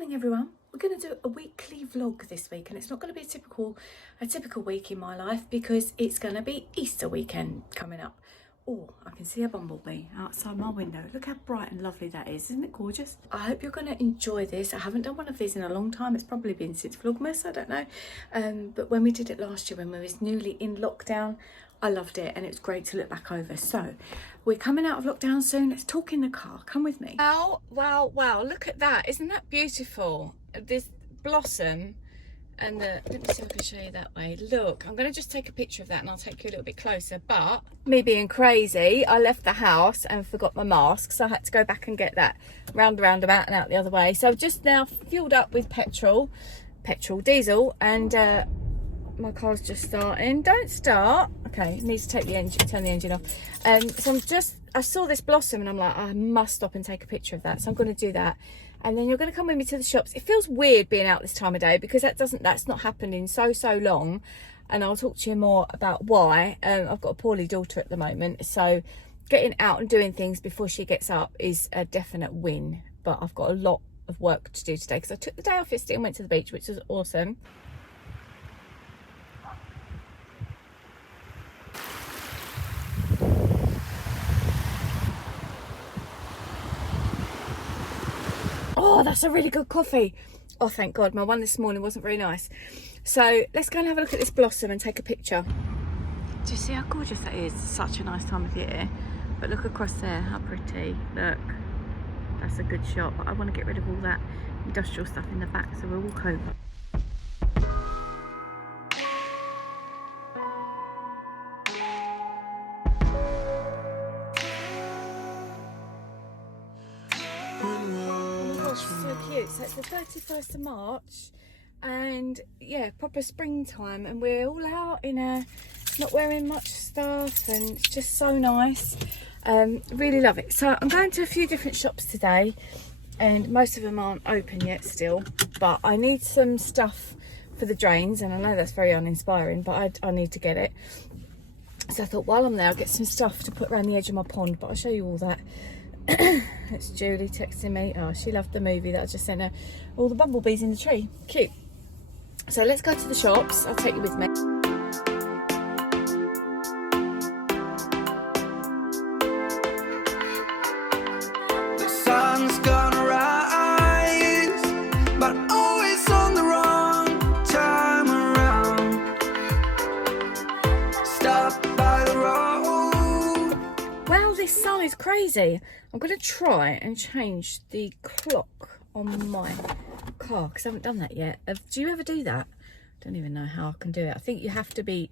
Morning everyone. We're going to do a weekly vlog this week, and it's not going to be a typical week in my life because it's going to be Easter weekend coming up. Oh, I can see a bumblebee outside my window. Look how bright and lovely that is. Isn't it gorgeous? I hope you're going to enjoy this. I haven't done one of these in a long time. It's probably been since Vlogmas, I don't know. But when we did it last year, when we was newly in lockdown, I loved it and it was great to look back over. So we're coming out of lockdown soon. Let's talk in the car. Come with me. Wow, wow, wow. Look at that. Isn't that beautiful? This blossom and the, let me see if I can show you that way. Look, I'm going to just take a picture of that and I'll take you a little bit closer. But me being crazy, I left the house and forgot my mask. So I had to go back and get that roundabout and out the other way. So I've just now filled up with petrol, diesel, and my car's just starting. Don't start. Okay, it needs to take the engine, turn the engine off. So I saw this blossom and I'm like, I must stop and take a picture of that. So I'm going to do that. And then you're going to come with me to the shops. It feels weird being out this time of day because that's not happened in so long. And I'll talk to you more about why. I've got a poorly daughter at the moment. So getting out and doing things before she gets up is a definite win. But I've got a lot of work to do today because I took the day off yesterday and went to the beach, which was awesome. Oh, that's a really good coffee. Oh, thank God. My one this morning wasn't very nice. So let's go and have a look at this blossom and take a picture. Do you see how gorgeous that is? Such a nice time of year. But look across there, how pretty. Look, that's a good shot. But I want to get rid of all that industrial stuff in the back, so we'll walk over. So cute. So it's the 31st of March and yeah, proper springtime, and we're all out not wearing much stuff, and it's just so nice. Really love it. So I'm going to a few different shops today and most of them aren't open yet still, but I need some stuff for the drains, and I know that's very uninspiring, but I need to get it. So I thought while I'm there I'll get some stuff to put around the edge of my pond, but I'll show you all that. It's Julie texting me. Oh, she loved the movie that I just sent her. All the bumblebees in the tree. Cute. So let's go to the shops. I'll take you with me. The sun's gonna rise, but always on the wrong time around. Stop by the road. Wow, this sun is crazy. I'm going to try and change the clock on my car because I haven't done that yet. Do you ever do that? I don't even know how I can do it. I think you have to have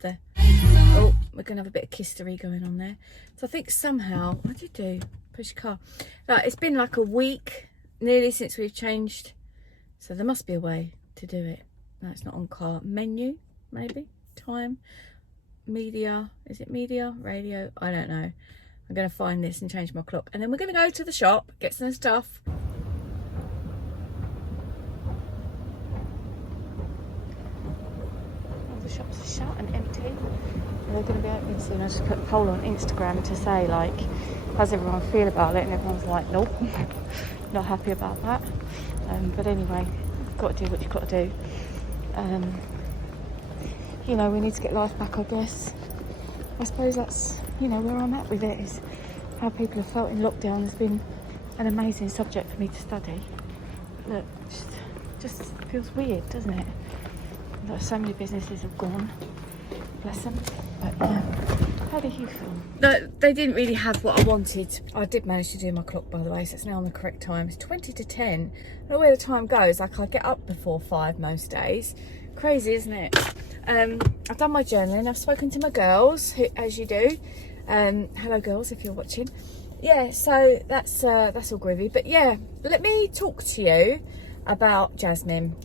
the oh, we're going to have a bit of kistery going on there. So I think somehow, what do you do? Push car. No, it's been like a week nearly since we've changed. So there must be a way to do it. No, it's not on car. Menu, maybe? Time. Media. Is it media? Radio? I don't know. I'm going to find this and change my clock, and then we're going to go to the shop, get some stuff. All the shops are shut and empty. They're going to be opening soon. I just put a poll on Instagram to say, like, how's everyone feel about it? And everyone's like, nope, not happy about that. But anyway, you've got to do what you've got to do. You know, we need to get life back, I guess. I suppose that's, you know, where I'm at with it, is how people have felt in lockdown has been an amazing subject for me to study. Look, just feels weird, doesn't it? That so many businesses have gone, bless them. But yeah, how do you feel? No, they didn't really have what I wanted. I did manage to do my clock, by the way, so it's now on the correct time. It's 20 to 10. I don't know where the time goes. Like, I get up before 5 most days. Crazy, isn't it? I've done my journaling. I've spoken to my girls, as you do. Hello girls, if you're watching. Yeah, so that's all groovy. But yeah, let me talk to you about Jasmine.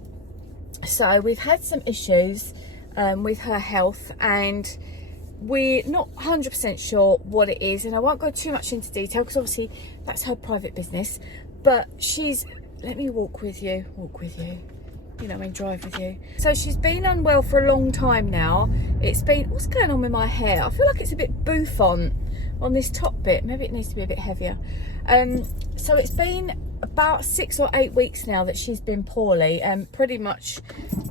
So we've had some issues with her health, and we're not 100% sure what it is, and I won't go too much into detail because obviously that's her private business. But let me walk with you, you know, and drive with you. So she's been unwell for a long time now. It's been, what's going on with my hair? I feel like it's a bit bouffant on this top bit. Maybe it needs to be a bit heavier. So it's been about 6 or 8 weeks now that she's been poorly, pretty much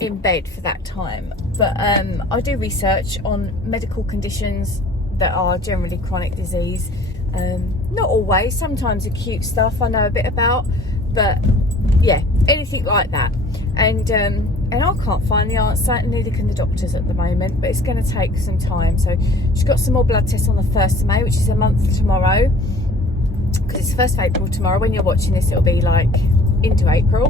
in bed for that time. But I do research on medical conditions that are generally chronic disease. Not always, sometimes acute stuff I know a bit about, but yeah, anything like that. And I can't find the answer, and neither can the doctors at the moment, but it's going to take some time. So she's got some more blood tests on the 1st of May, which is a month tomorrow, because it's the 1st of April tomorrow. When you're watching this, it'll be like into April.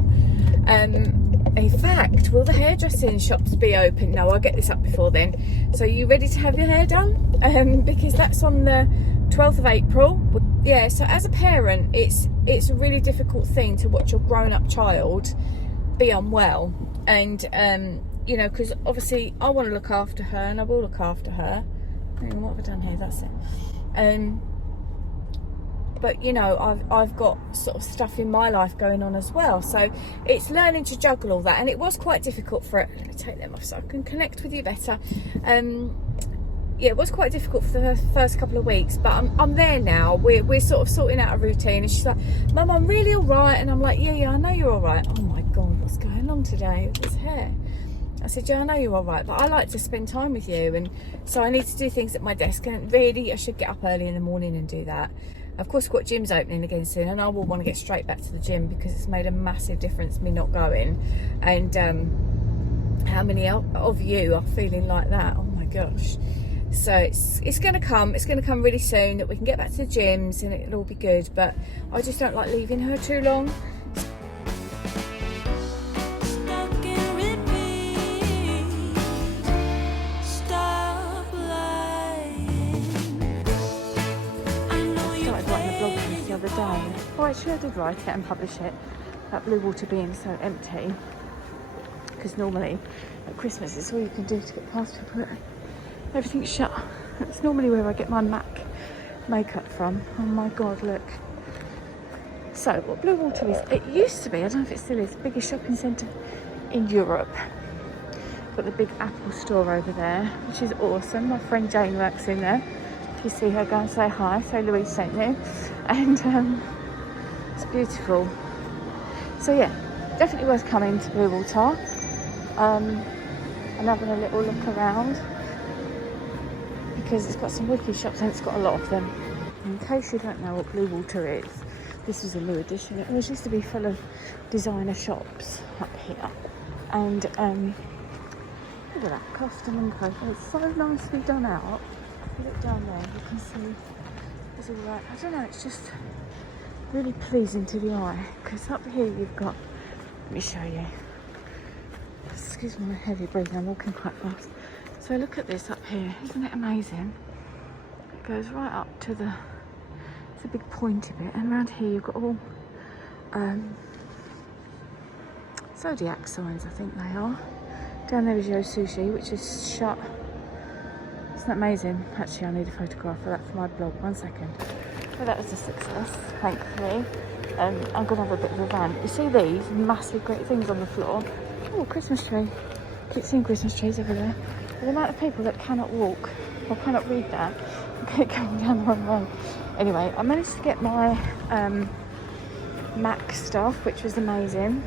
In fact, will the hairdressing shops be open? No, I'll get this up before then. So you ready to have your hair done? Because that's on the 12th of April. Yeah, so as a parent, it's a really difficult thing to watch your grown-up child be unwell. And you know, because obviously I want to look after her, and I will look after her. Hang on, what have I done here? That's it. But you know, I've got sort of stuff in my life going on as well, so it's learning to juggle all that, and it was quite difficult for it. Let me take them off so I can connect with you better. Yeah, it was quite difficult for the first couple of weeks, but I'm there now. We're sort of sorting out a routine, and she's like, Mum, I'm really all right. And I'm like, yeah, I know you're all right. Oh my God, what's going on today with this hair? I said, yeah, I know you're all right, but I like to spend time with you, and so I need to do things at my desk, and really I should get up early in the morning and do that. Of course, we've got gyms opening again soon, and I will want to get straight back to the gym, because it's made a massive difference me not going. And how many of you are feeling like that? Oh my gosh. So it's going to come really soon, that we can get back to the gyms and it'll all be good. But I just don't like leaving her too long. Oh, actually I did write it and publish it, that Bluewater being so empty, because normally at Christmas it's all you can do to get past people. Everything's shut. It's normally where I get my MAC makeup from. Oh my God, look. So what Bluewater is, it used to be, I don't know if it still is, the biggest shopping centre in Europe. Got the big Apple store over there, which is awesome. My friend Jane works in there. If you see her, go and say hi, say Louise sent you. And it's beautiful. So yeah, definitely worth coming to Bluewater. And having a little look around, because it's got some wicked shops and it's got a lot of them. In case you don't know what Bluewater is, this is a new addition. It was used to be full of designer shops up here. And look at that, custom and co. It's so nicely done out. If you look down there, you can see there's all that. I don't know, it's just really pleasing to the eye, because up here you've got, let me show you. Excuse me, my heavy breathing, I'm walking quite fast. So look at this up here, isn't it amazing? It goes right up to the, it's a big pointy bit, and around here you've got all zodiac signs, I think they are. Down there is Yo Sushi, which is shut. Isn't that amazing? Actually, I need a photograph of that for my blog. 1 second. So that was a success, thankfully. I'm going to have a bit of a rant. You see these massive great things on the floor? Oh, Christmas tree. Keep seeing Christmas trees everywhere. The amount of people that cannot walk or cannot read that and keep going down the wrong road. Anyway, I managed to get my MAC stuff, which was amazing,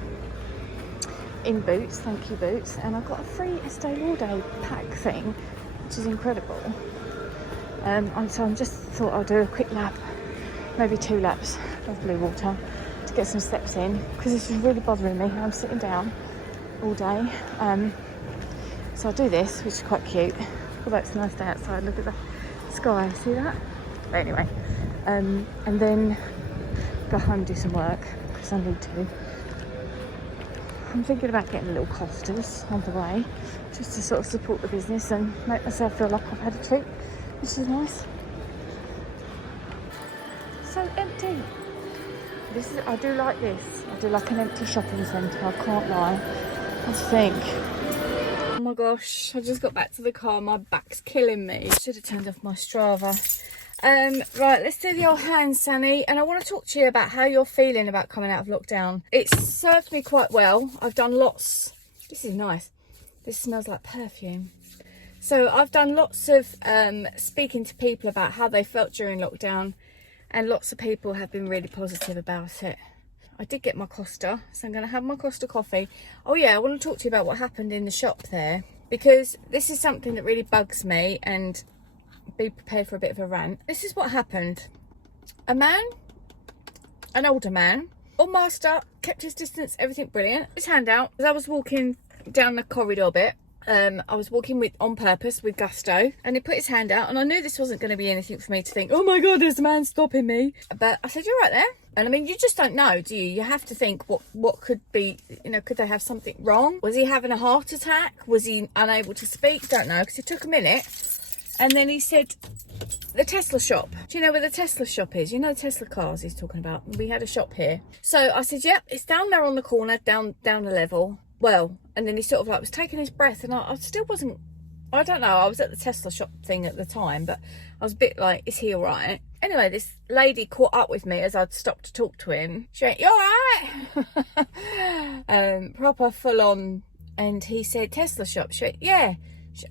in Boots, thank you Boots, and I got a free Estee Lauder pack thing, which is incredible. And so I just thought I'll do a quick lap, maybe 2 laps of Bluewater to get some steps in, because this is really bothering me. I'm sitting down all day. So I'll do this, which is quite cute. Although it's a nice day outside, look at the sky, see that? But anyway, and then go home and do some work, because I need to. I'm thinking about getting a little Costas on the way, just to sort of support the business and make myself feel like I've had a treat, which is nice. So empty. This is, I do like this. I do like an empty shopping centre, I can't lie. What do you think? Oh my gosh, I just got back to the car, my back's killing me. Should have turned off my Strava. Right, let's do the old hand, Sanny, and I want to talk to you about how you're feeling about coming out of lockdown. It's served me quite well. I've done lots. This is nice. This smells like perfume. So I've done lots of speaking to people about how they felt during lockdown, and lots of people have been really positive about it. I did get my Costa, so I'm going to have my Costa coffee. Oh yeah, I want to talk to you about what happened in the shop there, because this is something that really bugs me, and be prepared for a bit of a rant. This is what happened. A man, an older man, all masked up, kept his distance, everything brilliant. His hand out as I was walking down the corridor bit. I was walking on purpose with gusto, and he put his hand out, and I knew this wasn't going to be anything for me to think, oh my god, there's a man stopping me. But I said, you're right there. And I mean, you just don't know, do you? You have to think what could be, you know, could they have something wrong? Was he having a heart attack? Was he unable to speak? Don't know, because it took a minute. And then he said, the Tesla shop. Do you know where the Tesla shop is? You know the Tesla cars he's talking about. We had a shop here. So I said, yep, it's down there on the corner, down the level. Well, and then he sort of like was taking his breath, and I still wasn't, I don't know, I was at the Tesla shop thing at the time, but I was a bit like, is he all right? Anyway, this lady caught up with me as I'd stopped to talk to him. She went, you all right? Proper full on. And he said, Tesla shop. She went, yeah.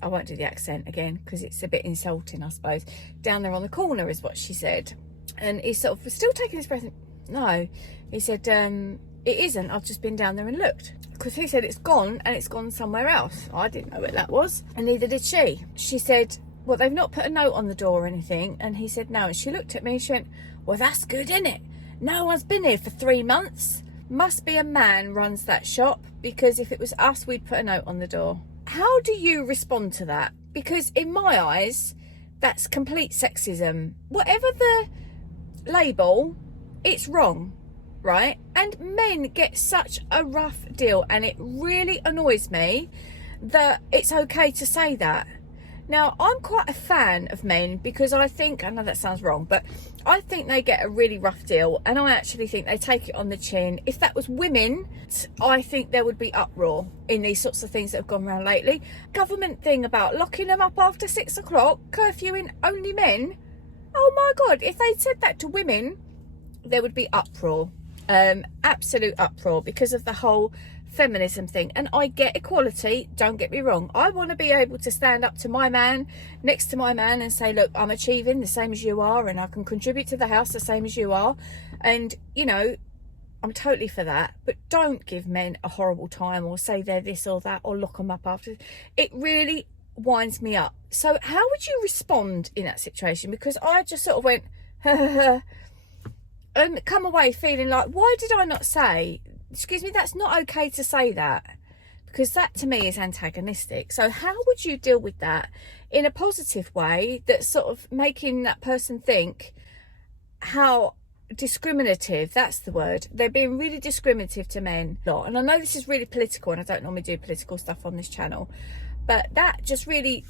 I won't do the accent again because it's a bit insulting, I suppose. Down there on the corner is what she said. And he sort of was still taking his breath. No, he said, it isn't. I've just been down there and looked. Because he said it's gone, and it's gone somewhere else. I didn't know where that was, and neither did she. She said, well, they've not put a note on the door or anything. And he said, no. And she looked at me and she went, well, that's good, isn't it? No one's been here for 3 months. Must be a man runs that shop, because if it was us, we'd put a note on the door. How do you respond to that? Because in my eyes, that's complete sexism. Whatever the label, it's wrong, right? And men get such a rough deal, and it really annoys me that it's okay to say that. Now, I'm quite a fan of men, because I think, I know that sounds wrong, but I think they get a really rough deal, and I actually think they take it on the chin. If that was women, I think there would be uproar in these sorts of things that have gone around lately. Government thing about locking them up after 6 o'clock, curfewing only men. Oh my God, if they'd said that to women, there would be uproar. Absolute uproar, because of the whole feminism thing. And I get equality, don't get me wrong. I want to be able to stand up to my man, next to my man, and say, look, I'm achieving the same as you are, and I can contribute to the house the same as you are, and you know, I'm totally for that. But don't give men a horrible time, or say they're this or that, or lock them up after. It really winds me up. So how would you respond in that situation? Because I just sort of went and come away feeling like, why did I not say, excuse me, that's not okay to say that? Because that to me is antagonistic. So how would you deal with that in a positive way, that's sort of making that person think how discriminative, that's the word, they're being really discriminative to men. And I know this is really political, and I don't normally do political stuff on this channel, but that just really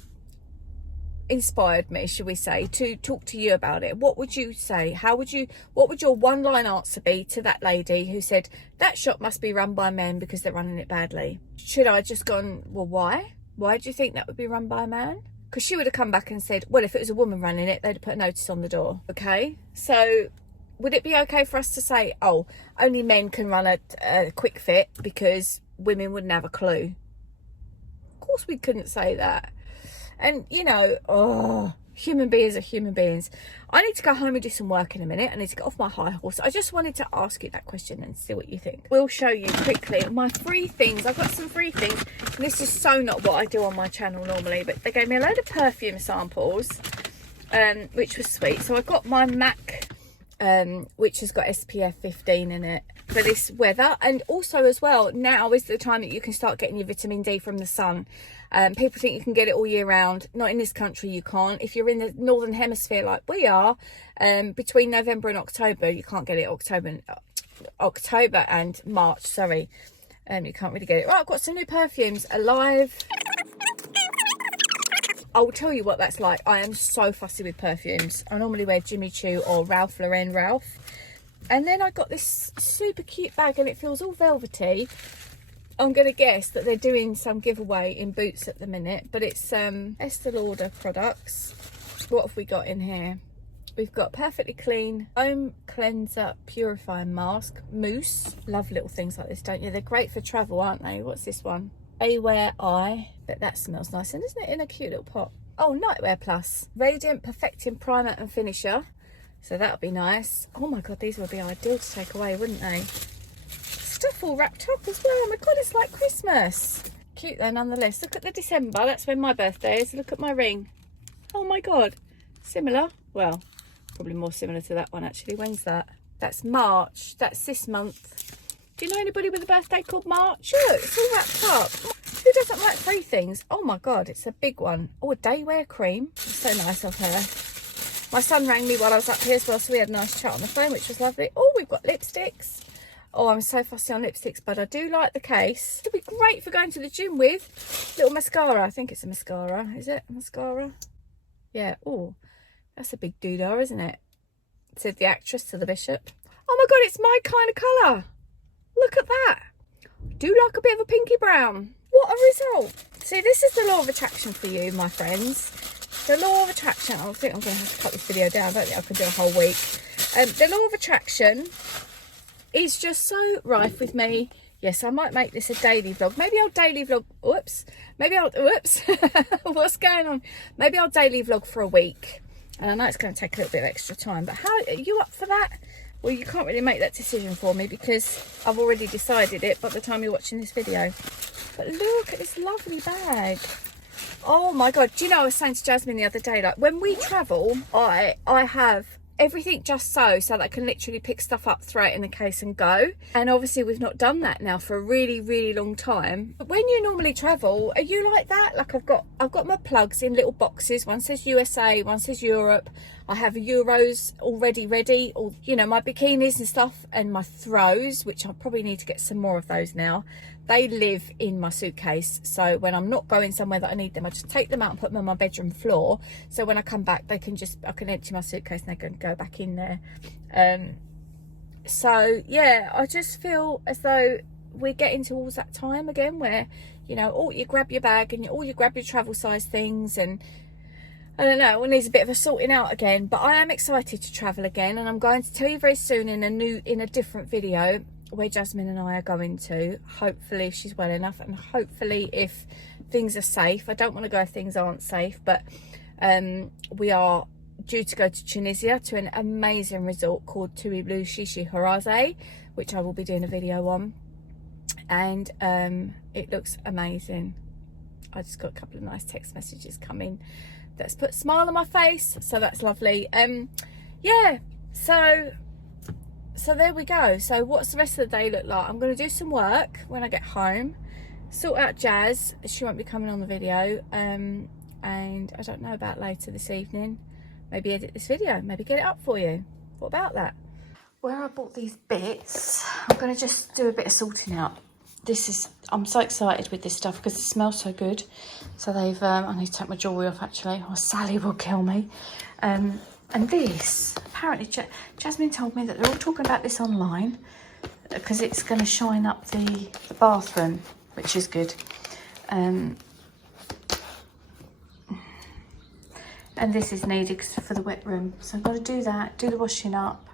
inspired me, should we say, to talk to you about it. What would you say? What would your one line answer be to that lady who said that shop must be run by men because they're running it badly? Should I just gone, well, why do you think that would be run by a man? Because she would have come back and said, well, if it was a woman running it, they'd have put a notice on the door. Okay, so would it be okay for us to say, oh, only men can run a quick fit because women wouldn't have a clue? Of course we couldn't say that. And, you know, oh, human beings are human beings. I need to go home and do some work in a minute. I need to get off my high horse. I just wanted to ask you that question and see what you think. We'll show you quickly my free things. I've got some free things. This is so not what I do on my channel normally, but they gave me a load of perfume samples, which was sweet. So I got my MAC, which has got SPF 15 in it for this weather. And also as well, now is the time that you can start getting your vitamin D from the sun. People think you can get it all year round. Not in this country, you can't. If you're in the northern hemisphere like we are, between November and October, you can't get it. October and March, sorry. You can't really get it. Right, I've got some new perfumes. Alive. I'll tell you what that's like. I am so fussy with perfumes. I normally wear Jimmy Choo or Ralph Lauren Ralph. And then I got this super cute bag, and it feels all velvety. I'm going to guess that they're doing some giveaway in Boots at the minute, but it's Estee Lauder products. What have we got in here? We've got Perfectly Clean Foam Cleanser Purifying Mask, Mousse. Love little things like this, don't you? They're great for travel, aren't they? What's this one? Aware Eye, but that smells nice, and isn't it in a cute little pot? Oh, Nightwear Plus Radiant Perfecting Primer and Finisher, so that'll be nice. Oh my god, these would be ideal to take away, wouldn't they? Stuff all wrapped up as well. Oh my god, it's like Christmas. Cute though nonetheless. Look at the December, that's when my birthday is. Look at my ring. Oh my god, similar. Well, probably more similar to that one actually. When's that? That's March. That's this month. Do you know anybody with a birthday called March? Look, it's all wrapped up. Who doesn't like 3 things? Oh my god, it's a big one. Oh, a day wear cream. It's so nice of her. My son rang me while I was up here as well, so we had a nice chat on the phone, which was lovely. Oh, we've got lipsticks. Oh, I'm so fussy on lipsticks, but I do like the case. It'll be great for going to the gym with. Little mascara. I think it's a mascara. Is it a mascara? Yeah. Oh, that's a big doodah, isn't it? Said the actress to the bishop. Oh my god, it's my kind of colour. Look at that. I do like a bit of a pinky brown. What a result. See, this is the law of attraction for you, my friends. The law of attraction. I think I'm going to have to cut this video down. I don't think I can do a whole week. The law of attraction is just so rife with me. Yes, I might make this a daily vlog. Maybe I'll daily vlog. Whoops. Maybe I'll. Whoops. What's going on? Maybe I'll daily vlog for a week. And I know it's going to take a little bit of extra time. But how are you up for that? Well, you can't really make that decision for me because I've already decided it by the time you're watching this video. But look at this lovely bag. Oh my god. Do you know, I was saying to Jasmine the other day, like when we travel, I have everything just so that I can literally pick stuff up, throw it in the case and go. And obviously we've not done that now for a really long time. But when you normally travel, are you like that? Like I've got my plugs in little boxes. One says USA, one says Europe. I have Euros already ready, or you know, my bikinis and stuff, and my throws, which I probably need to get some more of those now. They live in my suitcase, so when I'm not going somewhere that I need them, I just take them out and put them on my bedroom floor, so when I come back I can empty my suitcase and they can go back in there. So yeah, I just feel as though we're getting towards that time again where, you know, you grab your bag and you grab your travel size things, and I don't know, it needs a bit of a sorting out again. But I am excited to travel again, and I'm going to tell you very soon in a different video where Jasmine and I are going to. Hopefully if she's well enough, and hopefully if things are safe. I don't want to go if things aren't safe, but we are due to go to Tunisia to an amazing resort called Tui Blue Shishi Horaze, which I will be doing a video on, and it looks amazing. I just got a couple of nice text messages coming that's put a smile on my face, so that's lovely. Yeah, so there we go. So what's the rest of the day look like? I'm going to do some work when I get home, sort out Jazz. She won't be coming on the video, and I don't know about later this evening. Maybe edit this video, maybe get it up for you. What about that? Where I bought these bits, I'm going to just do a bit of sorting out. I'm so excited with this stuff because it smells so good. So they've, I need to take my jewellery off actually, or Sally will kill me. And this, apparently Jasmine told me that they're all talking about this online because it's going to shine up the bathroom, which is good. And this is needed for the wet room. So I've got to do that, do the washing up,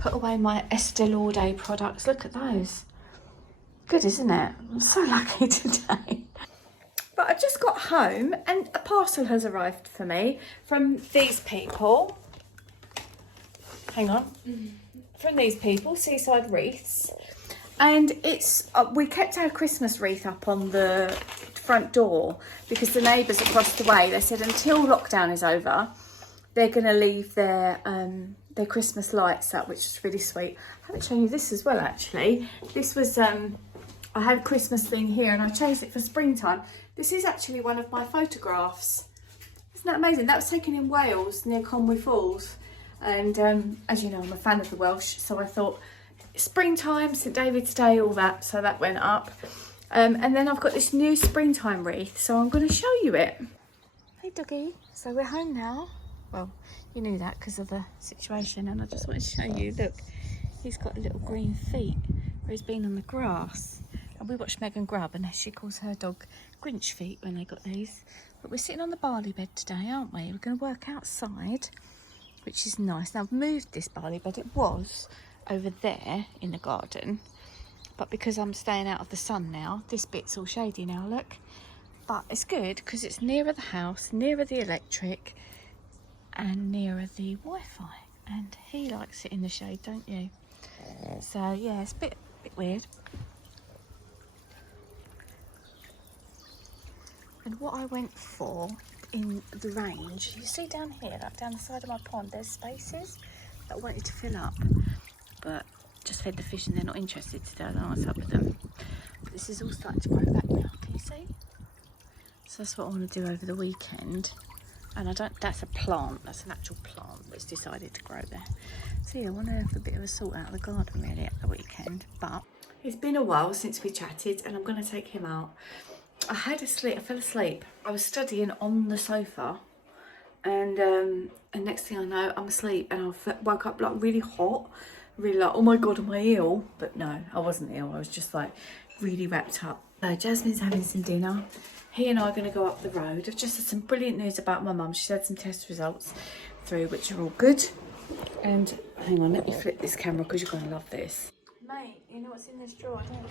put away my Estee Lauder products. Look at those. Good, isn't it? I'm so lucky today. But I just got home and a parcel has arrived for me from these people. Hang on. From these people, Seaside Wreaths. And it's, we kept our Christmas wreath up on the front door because the neighbours across the way, they said until lockdown is over, they're going to leave their Christmas lights up, which is really sweet. I haven't shown you this as well, actually. This was, I had a Christmas thing here and I changed it for springtime. This is actually one of my photographs. Isn't that amazing? That was taken in Wales near Conwy Falls. And as you know, I'm a fan of the Welsh, so I thought springtime, St David's Day, all that, so that went up. And then I've got this new springtime wreath, so I'm going to show you it. Hey doggy, so we're home now. Well, you knew that because of the situation, and I just want to show you, look, he's got little green feet where he's been on the grass. And we watched Megan Grubb, and she calls her dog Grinch feet when they got these. But we're sitting on the barley bed today, aren't we? We're going to work outside, which is nice. Now I've moved this barley bed. It was over there in the garden, but because I'm staying out of the sun now, this bit's all shady now, look. But it's good because it's nearer the house, nearer the electric, and nearer the Wi-Fi. And he likes it in the shade, don't you? So yeah, it's a bit weird. And what I went for in the range, you see down here, like down the side of my pond, there's spaces that I wanted to fill up, but just fed the fish and they're not interested today. I don't know what's up with them. But this is all starting to grow back now, can you see? So that's what I want to do over the weekend. And that's a plant, that's an actual plant that's decided to grow there. So yeah, I want to have a bit of a sort out of the garden really at the weekend. But it's been a while since we chatted and I'm going to take him out. I fell asleep. I was studying on the sofa and next thing I know I'm asleep and I woke up like really hot, really like, oh my god, am I ill? But no, I wasn't ill. I was just like really wrapped up. So Jasmine's having some dinner. He and I are going to go up the road. I've just had some brilliant news about my mum. She's had some test results through, which are all good. And hang on, let me flip this camera because you're going to love this. Mate, you know what's in this drawer, don't you?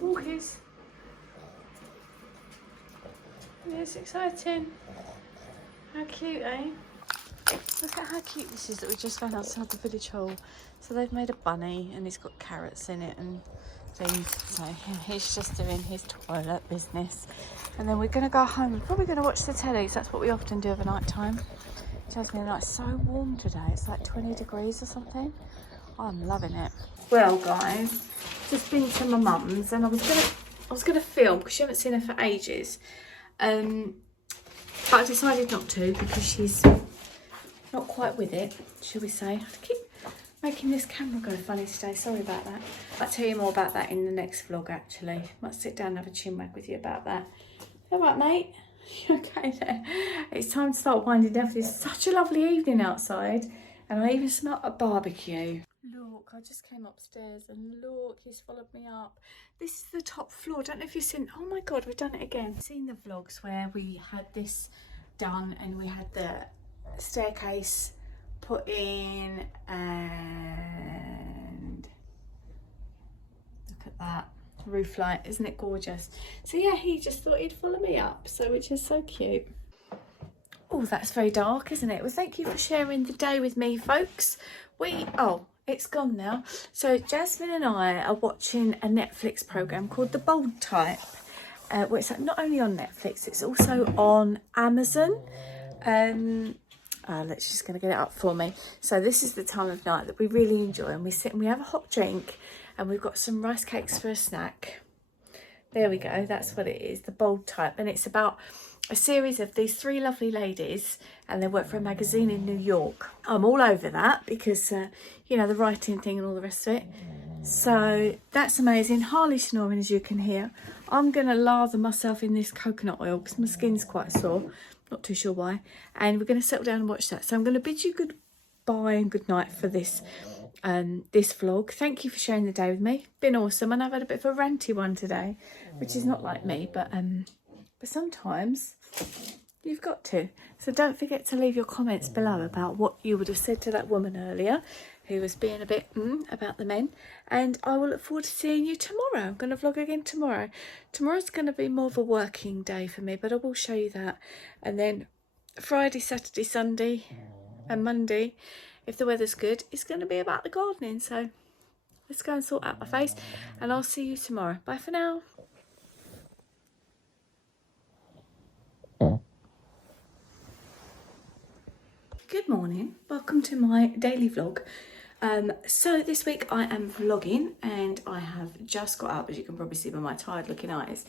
Walkies. Yeah, it's exciting. How cute, eh? Look at how cute this is that we just found outside the village hall. So they've made a bunny and it's got carrots in it and things. So yeah, he's just doing his toilet business. And then we're going to go home. We're probably going to watch the telly, so that's what we often do over night time. Jasmine and I, it's so warm today. It's like 20 degrees or something. I'm loving it. Well guys, just been to my mum's and I was gonna film because you haven't seen her for ages. But I decided not to because she's not quite with it, shall we say. I have to keep making this camera go funny today, sorry about that. I'll tell you more about that in the next vlog actually. Might sit down and have a chinwag with you about that. Alright mate? You okay there? It's time to start winding down. It's such a lovely evening outside and I even smell a barbecue. Look, I just came upstairs and look, he's followed me up. This is the top floor. I don't know if you've seen, oh my god, we've done it again. Seen the vlogs where we had this done and we had the staircase put in and look at that roof light, isn't it gorgeous? So yeah, he just thought he'd follow me up, so which is so cute. Oh, that's very dark, isn't it? Well, thank you for sharing the day with me, folks. It's gone now. So Jasmine and I are watching a Netflix program called The Bold Type, where it's not only on Netflix, it's also on Amazon. Let's just going to get it up for me. So this is the time of night that we really enjoy, and we sit and we have a hot drink and we've got some rice cakes for a snack. There we go, that's what it is, The Bold Type. And it's about a series of these three lovely ladies and they work for a magazine in New York. I'm all over that because, you know, the writing thing and all the rest of it. So that's amazing. Harley's snoring, as you can hear. I'm going to lather myself in this coconut oil because my skin's quite sore. Not too sure why. And we're going to settle down and watch that. So I'm going to bid you goodbye and good night for this this vlog. Thank you for sharing the day with me. Been awesome. And I've had a bit of a ranty one today, which is not like me, but sometimes you've got to. So don't forget to leave your comments below about what you would have said to that woman earlier who was being a bit about the men. And I will look forward to seeing you tomorrow. I'm going to vlog again tomorrow. Tomorrow's going to be more of a working day for me, but I will show you that. And then Friday, Saturday, Sunday and Monday, if the weather's good, it's going to be about the gardening. So let's go and sort out my face and I'll see you tomorrow. Bye for now. Good morning, welcome to my daily vlog. So this week I am vlogging and I have just got up, as you can probably see by my tired looking eyes,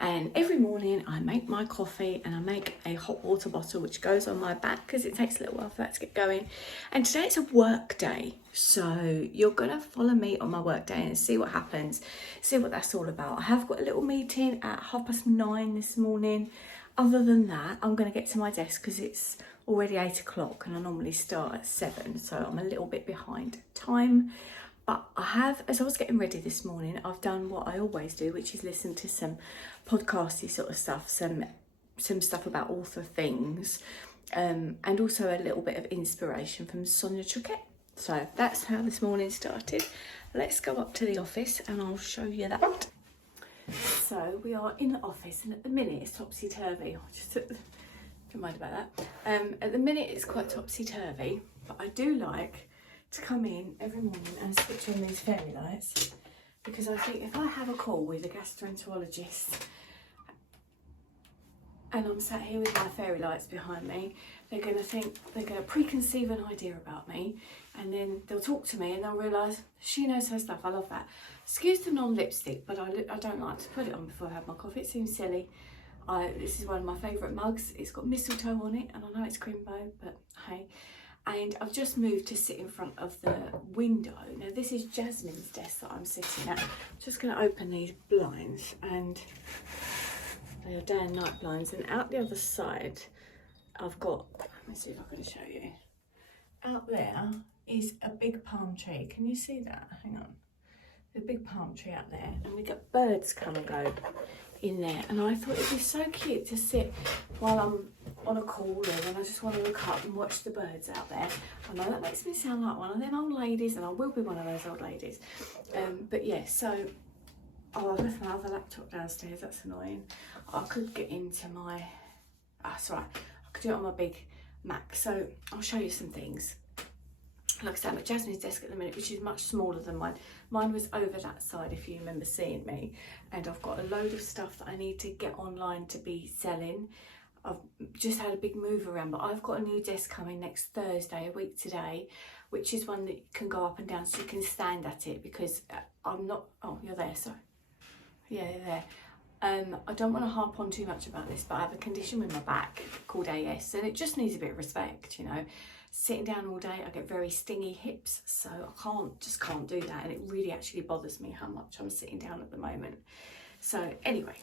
and every morning I make my coffee and I make a hot water bottle which goes on my back because it takes a little while for that to get going. And today it's a work day, so you're gonna follow me on my work day and see what happens, see what that's all about. I have got a little meeting at 9:30 this morning. Other than that, I'm going to get to my desk because it's already 8 o'clock and I normally start at 7, so I'm a little bit behind time. But I have, as I was getting ready this morning, I've done what I always do, which is listen to some podcasty sort of stuff, some stuff about author things, and also a little bit of inspiration from Sonia Choquette. So that's how this morning started. Let's go up to the office and I'll show you that. So we are in the office, and at the minute it's topsy-turvy. Don't mind about that. At the minute it's quite topsy-turvy, but I do like to come in every morning and switch on these fairy lights, because I think if I have a call with a gastroenterologist and I'm sat here with my fairy lights behind me, they're going to preconceive an idea about me, and then they'll talk to me and they'll realise she knows her stuff. I love that. Excuse the non-lipstick, but I don't like to put it on before I have my coffee. It seems silly. This is one of my favourite mugs. It's got mistletoe on it, and I know it's crimbo, but hey. And I've just moved to sit in front of the window. Now this is Jasmine's desk that I'm sitting at. I'm just going to open these blinds, and they are day and night blinds. And out the other side, I've got, let me see if I can show you. Out there is a big palm tree. Can you see that? Hang on. There's a big palm tree out there, and we got birds come and go in there. And I thought it'd be so cute to sit while I'm on a call, or when I just want to look up and watch the birds out there. I know that makes me sound like one of them old ladies, and I will be one of those old ladies. But yeah, so, oh, I've left my other laptop downstairs. That's annoying. I could get into my, that's right, I could do it on my big Mac. So I'll show you some things. Like I said, I'm at Jasmine's desk at the minute, which is much smaller than mine. Mine was over that side, if you remember seeing me. And I've got a load of stuff that I need to get online to be selling. I've just had a big move around, but I've got a new desk coming next Thursday, a week today, which is one that can go up and down so you can stand at it, because I'm not, oh, you're there, sorry. Yeah, you're there. I don't want to harp on too much about this, but I have a condition with my back called AS, and it just needs a bit of respect, you know. Sitting down all day, I get very stingy hips, so I just can't do that, and it really actually bothers me how much I'm sitting down at the moment. So anyway,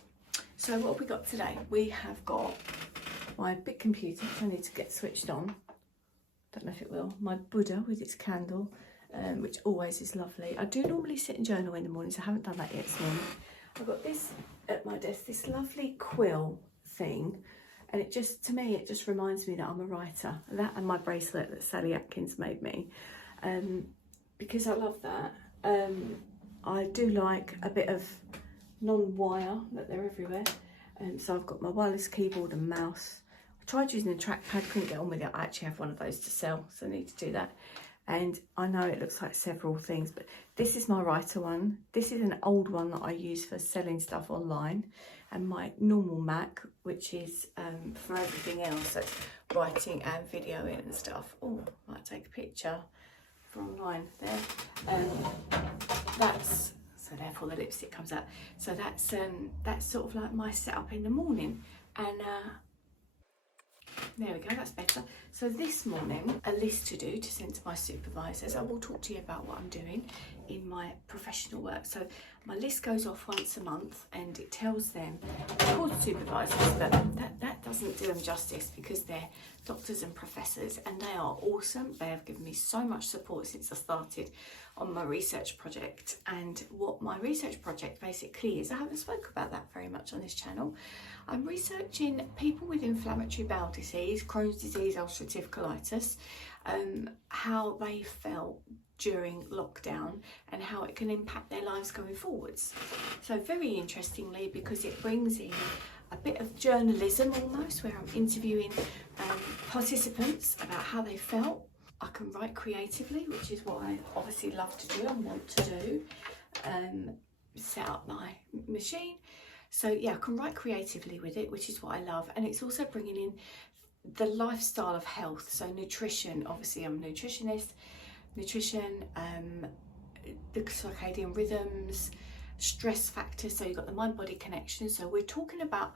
so what have we got today? We have got my big computer, which I need to get switched on. Don't know if it will. My Buddha with its candle, which always is lovely. I do normally sit and journal in the mornings. I haven't done that yet this morning. I've got this at my desk, this lovely quill thing. And it just, to me, it just reminds me that I'm a writer. That and my bracelet that Sally Atkins made me. Because I love that. I do like a bit of non-wire, that they're everywhere. So I've got my wireless keyboard and mouse. I tried using a trackpad, couldn't get on with it. I actually have one of those to sell, so I need to do that. And I know it looks like several things, but this is my writer one. This is an old one that I use for selling stuff online. And my normal Mac, which is for everything else, that's writing and videoing and stuff. Oh, I might take a picture for online there. That's, so therefore the lipstick comes out. So that's sort of like my setup in the morning. And there we go, that's better. So this morning, a list to do to send to my supervisors. I will talk to you about what I'm doing in my professional work. So my list goes off once a month, and it tells them, called supervisors, but that doesn't do them justice, because they're doctors and professors, and they are awesome. They have given me so much support since I started on my research project. And what my research project basically is, I haven't spoke about that very much on this channel. I'm researching people with inflammatory bowel disease, Crohn's disease, ulcerative colitis, how they felt during lockdown and how it can impact their lives going forwards. So very interestingly, because it brings in a bit of journalism almost, where I'm interviewing participants about how they felt. I can write creatively, which is what I obviously love to do and want to do. Set up my machine. So yeah, I can write creatively with it, which is what I love. And it's also bringing in the lifestyle of health. So nutrition, obviously I'm a nutritionist, nutrition, the circadian rhythms, stress factors. So you've got the mind-body connection. So we're talking about,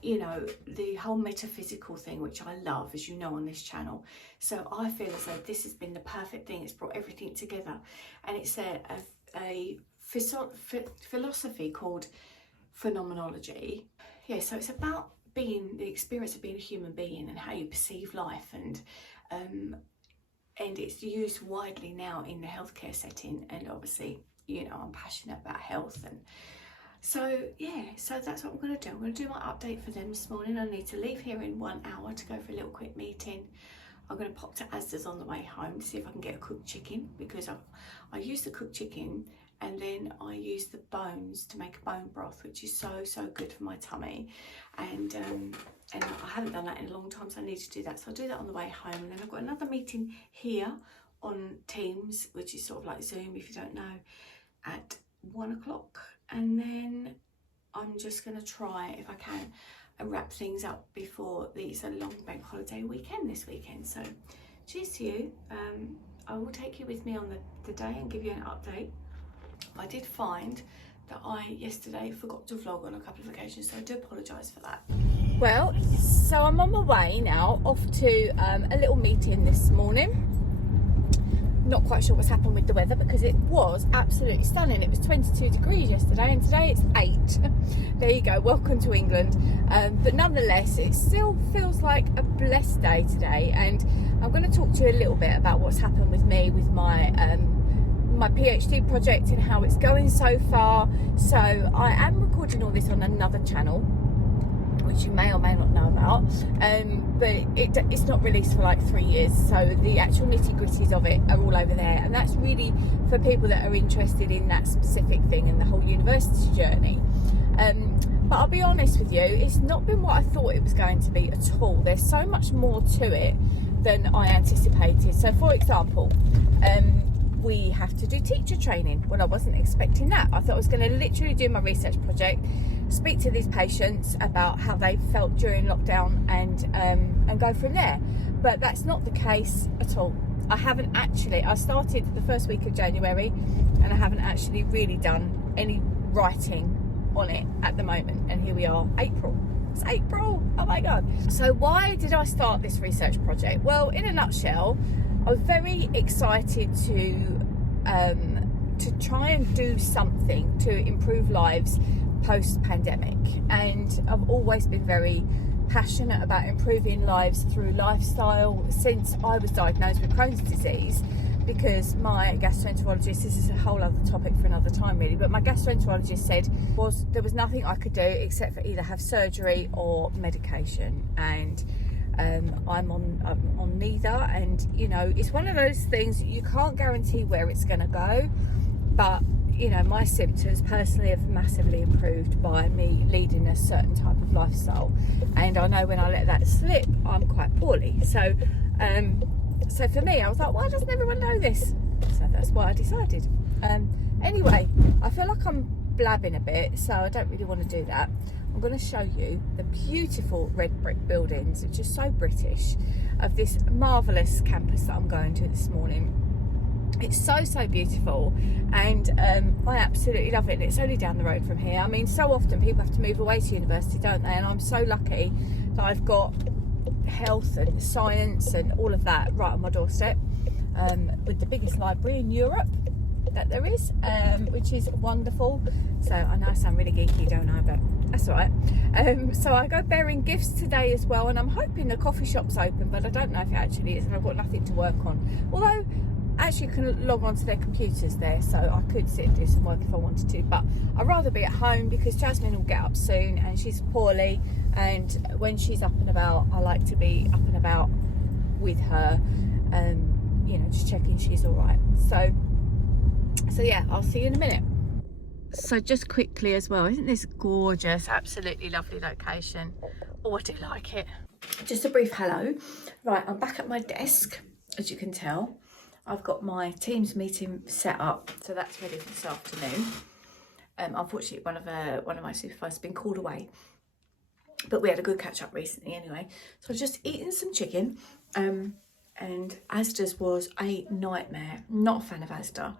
you know, the whole metaphysical thing, which I love, as you know, on this channel. So I feel as though this has been the perfect thing. It's brought everything together. And it's a philosophy called phenomenology. Yeah, so it's about being, the experience of being a human being and how you perceive life, and it's used widely now in the healthcare setting. And obviously, you know, I'm passionate about health, and so yeah, so that's what I'm going to do. I'm going to do my update for them this morning. I need to leave here in 1 hour to go for a little quick meeting. I'm going to pop to Asda's on the way home to see if I can get a cooked chicken, because I use the cooked chicken and then I use the bones to make a bone broth, which is so good for my tummy. And I haven't done that in a long time, so I need to do that. So I'll do that on the way home. And then I've got another meeting here on Teams, which is sort of like Zoom if you don't know, at 1 o'clock. And then I'm just going to try, if I can, and wrap things up before it's a long bank holiday weekend this weekend. So cheers to you. I will take you with me on the day and give you an update. I did find that I yesterday forgot to vlog on a couple of occasions, so I do apologise for that. Well, so I'm on my way now off to a little meeting this morning. Not quite sure what's happened with the weather, because it was absolutely stunning. It was 22 degrees yesterday and today it's 8. There you go, welcome to England. But nonetheless, it still feels like a blessed day today, and I'm going to talk to you a little bit about what's happened with me with my my PhD project and how it's going so far. So I am recording all this on another channel, which you may or may not know about, but it's not released for like 3 years, so the actual nitty-gritties of it are all over there, and that's really for people that are interested in that specific thing and the whole university journey. But I'll be honest with you, it's not been what I thought it was going to be at all. There's so much more to it than I anticipated. So for example, we have to do teacher training. Well, I wasn't expecting that. I thought I was going to literally do my research project, speak to these patients about how they felt during lockdown, and go from there. But that's not the case at all. I started the first week of January, and I haven't actually really done any writing on it at the moment. And here we are, April. It's April, oh my God. So why did I start this research project? Well, in a nutshell, I was very excited to try and do something to improve lives post-pandemic, and I've always been very passionate about improving lives through lifestyle since I was diagnosed with Crohn's disease, because my gastroenterologist, this is a whole other topic for another time really, but my gastroenterologist said there was nothing I could do except for either have surgery or medication, and I'm on neither. And you know, it's one of those things you can't guarantee where it's going to go, but you know, my symptoms personally have massively improved by me leading a certain type of lifestyle, and I know when I let that slip, I'm quite poorly. So so for me, I was like, why doesn't everyone know this? So that's why I decided. Anyway, I feel like I'm blabbing a bit, so I don't really want to do that. I'm going to show you the beautiful red brick buildings, which are so British, of this marvellous campus that I'm going to this morning. It's so beautiful, and I absolutely love it. And it's only down the road from here. I mean, so often people have to move away to university, don't they? And I'm so lucky that I've got health and science and all of that right on my doorstep, with the biggest library in Europe that there is, which is wonderful. So I know I sound really geeky, don't I? But that's all right. So I go bearing gifts today as well, and I'm hoping the coffee shop's open, but I don't know if it actually is, and I've got nothing to work on. Although actually you can log on to their computers there, so I could sit and do some work if I wanted to, but I'd rather be at home because Jasmine will get up soon and she's poorly, and when she's up and about, I like to be up and about with her, you know, just checking she's all right. So yeah, I'll see you in a minute. So just quickly as well, isn't this gorgeous? Absolutely lovely location. Oh, I do like it. Just a brief hello. Right, I'm back at my desk, as you can tell. I've got my Teams meeting set up, so that's ready for this afternoon. Unfortunately, one of my supervisors has been called away, but we had a good catch up recently anyway. So I've just eaten some chicken, and Asda's was a nightmare. Not a fan of Asda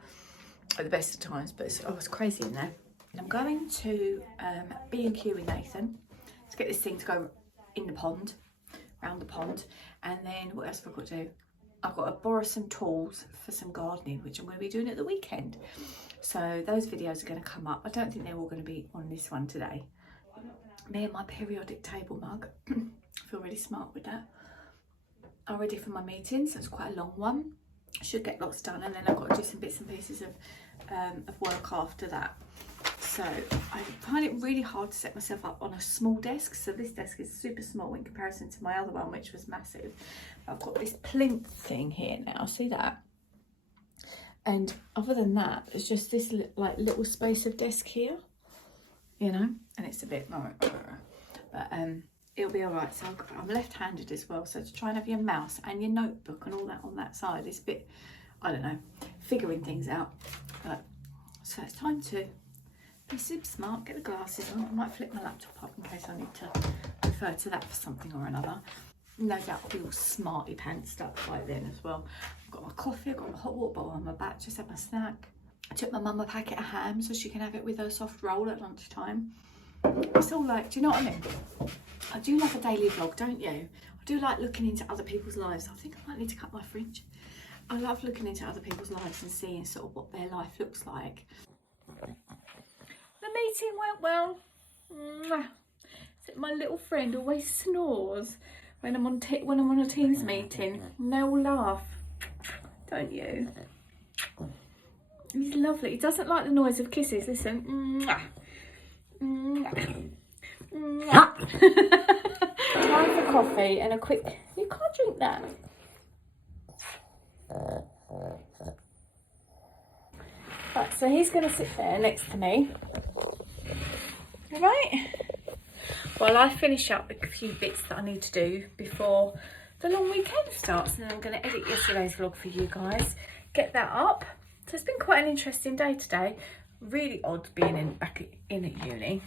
at the best of times, but I was crazy in there. And I'm going to B&Q with Nathan to get this thing to go in the pond, around the pond, and then what else have I got to do? I've got to borrow some tools for some gardening, which I'm going to be doing at the weekend. So those videos are going to come up. I don't think they're all going to be on this one today. Me and my periodic table mug, I feel really smart with that. I'm ready for my meeting, so it's quite a long one. I should get lots done, and then I've got to do some bits and pieces of work after that. So I find it really hard to set myself up on a small desk. So this desk is super small in comparison to my other one, which was massive. I've got this plinth thing here now, see that? And other than that, there's just this like little space of desk here, you know, and it's a bit, but it'll be all right. So I'm left-handed as well, so to try and have your mouse and your notebook and all that on that side is a bit, I don't know, figuring things out. But so it's time to be super smart, get the glasses on. I might flip my laptop up in case I need to refer to that for something or another. No doubt I'll be all smarty pants up by then as well. I've got my coffee, I've got my hot water bottle on my back, just had my snack. I took my mum a packet of ham so she can have it with her soft roll at lunchtime. It's all like, do you know what I mean? I do like a daily vlog, don't you? I do like looking into other people's lives. I think I might need to cut my fringe. I love looking into other people's lives and seeing sort of what their life looks like. The meeting went well. My little friend always snores when I'm on a Teams meeting. And they all laugh, don't you? He's lovely. He doesn't like the noise of kisses. Listen. Time for coffee and a quick. You can't drink that. Right, so he's going to sit there next to me. All right. While I finish up a few bits that I need to do before the long weekend starts, and then I'm going to edit yesterday's vlog for you guys. Get that up. So it's been quite an interesting day today. Really odd being back in at uni.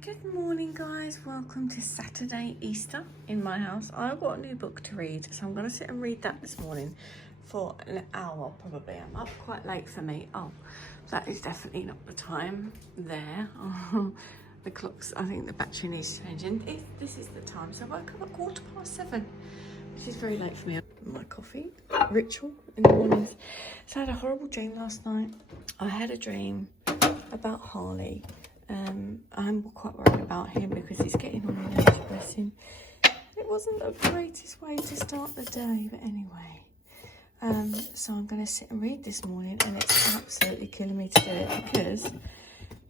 Good morning, guys. Welcome to Saturday Easter in my house. I've got a new book to read, so I'm going to sit and read that this morning for an hour probably. I'm up quite late for me. Oh, that is definitely not the time there. The clocks, I think the battery needs changing. This is the time, so I woke up at 7:15, which is very late for me. My coffee ritual in the mornings. So I had a horrible dream last night. I had a dream about Harley. I'm quite worried about him because he's getting on in age, bless him. It wasn't the greatest way to start the day, but anyway. So I'm going to sit and read this morning, and it's absolutely killing me to do it because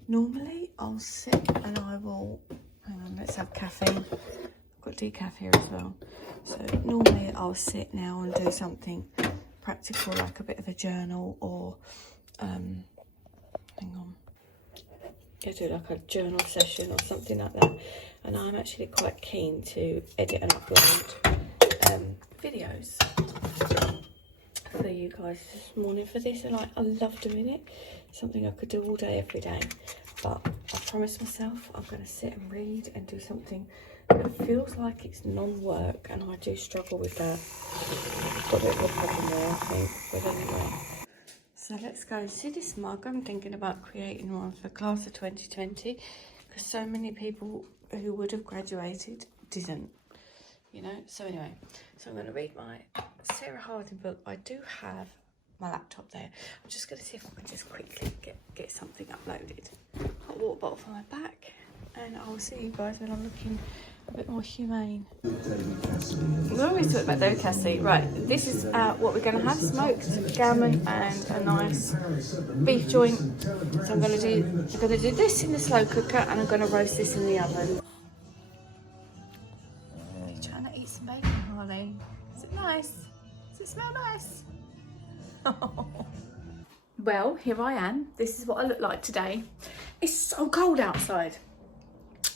normally I'll sit and I will, hang on, let's have caffeine. I've got decaf here as well. So normally I'll sit now and do something practical like a bit of a journal or, hang on. Go do like a journal session or something like that, and I'm actually quite keen to edit and upload videos for you guys this morning for this, and I love doing it. Something I could do all day every day, but I promised myself I'm going to sit and read and do something that feels like it's non-work, and I do struggle with that. Got a bit of a problem there, I think, but anyway. So let's go see this mug. I'm thinking about creating one for class of 2020 because so many people who would have graduated didn't, you know. So anyway, so I'm going to read my Sarah Harding book. I do have my laptop there. I'm just going to see if I can just quickly get something uploaded. Hot water bottle for my back, and I'll see you guys when I'm looking a bit more humane. We always talk about delicacy. Right, this is what we're going to have: smoked gammon and a nice beef joint. So I'm going to do this in the slow cooker, and I'm going to roast this in the oven. Are you trying to eat some bacon, Harley? Is it nice? Does it smell nice? Well, here I am. This is what I look like today. It's so cold outside.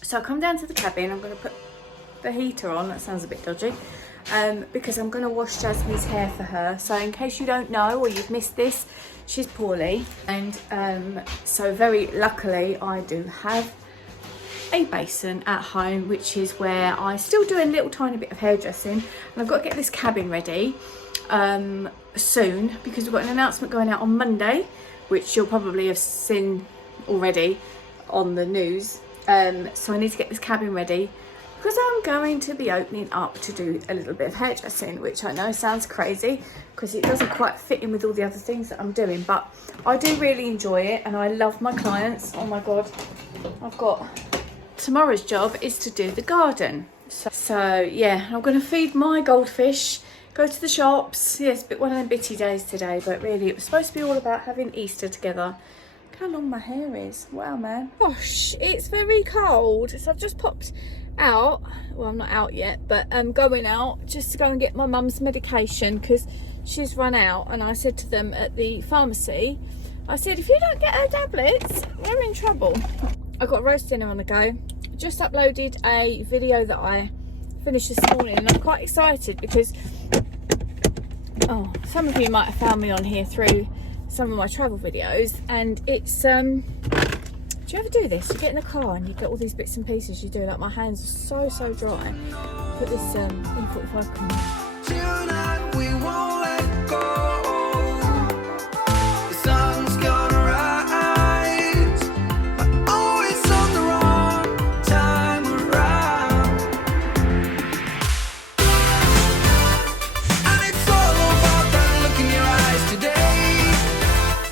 So I come down to the cabin. I'm going to put the heater on. That sounds a bit dodgy. Because I'm going to wash Jasmine's hair for her. So in case you don't know or you've missed this, she's poorly. And so very luckily I do have a basin at home, which is where I still do a little tiny bit of hairdressing. And I've got to get this cabin ready soon because we've got an announcement going out on Monday, which you'll probably have seen already on the news. So I need to get this cabin ready because I'm going to be opening up to do a little bit of hairdressing, which I know sounds crazy because it doesn't quite fit in with all the other things that I'm doing, but I do really enjoy it and I love my clients. Oh my God, I've got tomorrow's job is to do the garden. So yeah, I'm going to feed my goldfish, go to the shops. Yeah, it's a bit one of them bitty days today, but really it was supposed to be all about having Easter together. how long my hair is. Wow, man. Gosh, it's very cold. So I've just popped out. Well, I'm not out yet, but I'm going out just to go and get my mum's medication because she's run out. And I said to them at the pharmacy, I said, if you don't get her tablets, we're in trouble. I've got roast dinner on the go. Just uploaded a video that I finished this morning, and I'm quite excited because some of you might have found me on here through some of my travel videos, and it's do you ever do this? You get in the car and you get all these bits and pieces you do, like my hands are so dry. Put this E45 coming. Tonight we won't let go. The sun's gonna rise, but always on the wrong time around. And it's all about that look in your eyes today.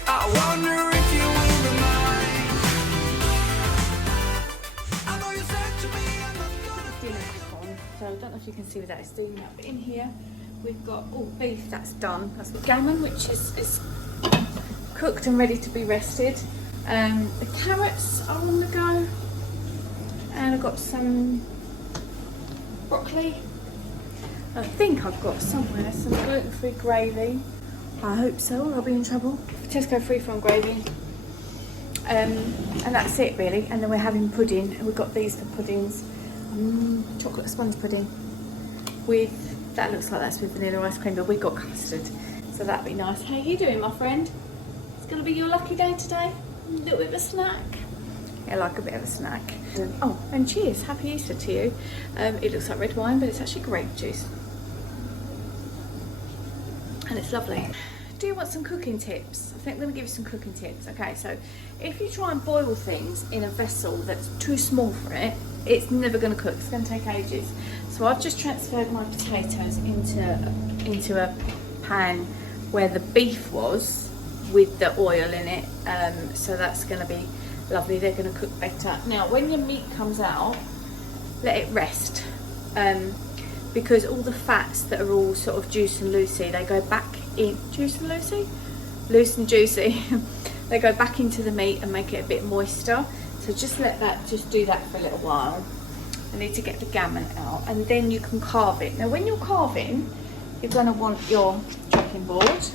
I wonder if you will be mine. I know you said to me I'm not gonna Dinner on, so I don't know if you can see without steaming up, but in here we've got beef that's done. That's got gammon, which is cooked and ready to be rested. The carrots are on the go, and I've got some broccoli. I think I've got somewhere some gluten-free gravy. I hope so, or I'll be in trouble. Tesco free-from gravy. And that's it really. And then we're having pudding, and we've got these for puddings. Chocolate sponge pudding with, that looks like that's with vanilla ice cream, but we got custard, so that'd be nice. How you doing, my friend? It's gonna be your lucky day today. A little bit of a snack. I like a bit of a snack. Oh, and cheers, happy Easter to you. It looks like red wine, but it's actually grape juice, and it's lovely. Do you want some cooking tips? I think I'm going to give you some cooking tips. Okay, so if you try and boil things in a vessel that's too small for it, it's never going to cook. It's going to take ages. So I've just transferred my potatoes into a pan where the beef was with the oil in it. So that's going to be lovely. They're going to cook better. Now, when your meat comes out, let it rest. Because all the fats that are all sort of juice and loosey, they go back in, juice and loosey? Loose and juicy. They go back into the meat and make it a bit moister. So just do that for a little while. I need to get the gammon out, and then you can carve it. Now when you're carving, you're gonna want your chopping board,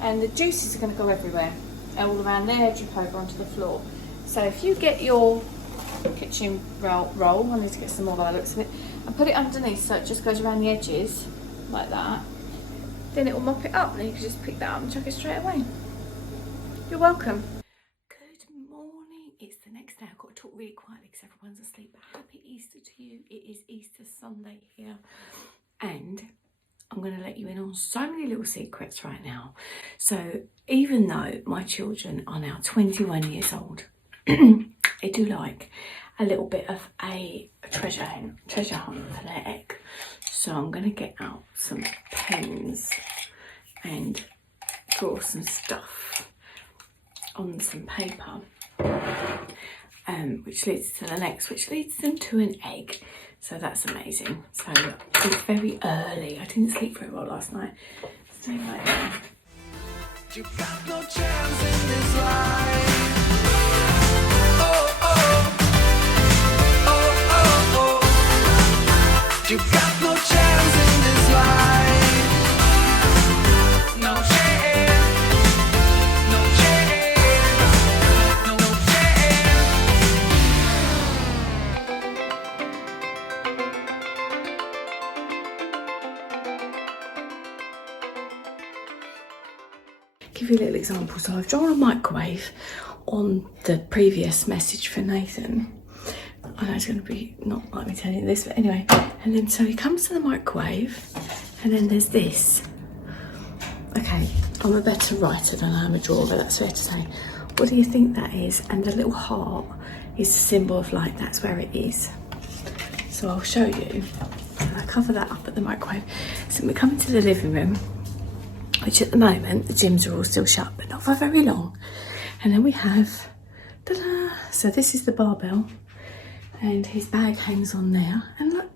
and the juices are gonna go everywhere, all around there, drip over onto the floor. So if you get your kitchen roll, I need to get some more by the looks of it, and put it underneath so it just goes around the edges like that, then it will mop it up, and then you can just pick that up and chuck it straight away. You're welcome. Good morning, it's the next day. I've got to talk really quietly because everyone's asleep, but happy Easter to you. It is Easter Sunday here, and I'm going to let you in on so many little secrets right now. So even though my children are now 21 years old, they do like a little bit of a treasure hunt for their egg. So I'm going to get out some pens and draw some stuff on some paper, which leads to the next, which leads them to an egg. So that's amazing. So it's very early. I didn't sleep very well last night. Stay right there. You got no chance in this life. Oh, oh, oh, oh, oh. You got no chance in this life. No chance. No chance. No Give you a little example. So I've drawn a microwave on the previous message for Nathan. I know it's going to be not like me telling you this, but anyway. And then so he comes to the microwave, and then there's this. Okay, I'm a better writer than I am a drawer, that's fair to say. What do you think that is? And the little heart is a symbol of like, that's where it is. So I'll show you. So I cover that up at the microwave. So we come into the living room, which at the moment, the gyms are all still shut, but not for very long. And then we have, ta-da! So this is the barbell, and his bag hangs on there. And look,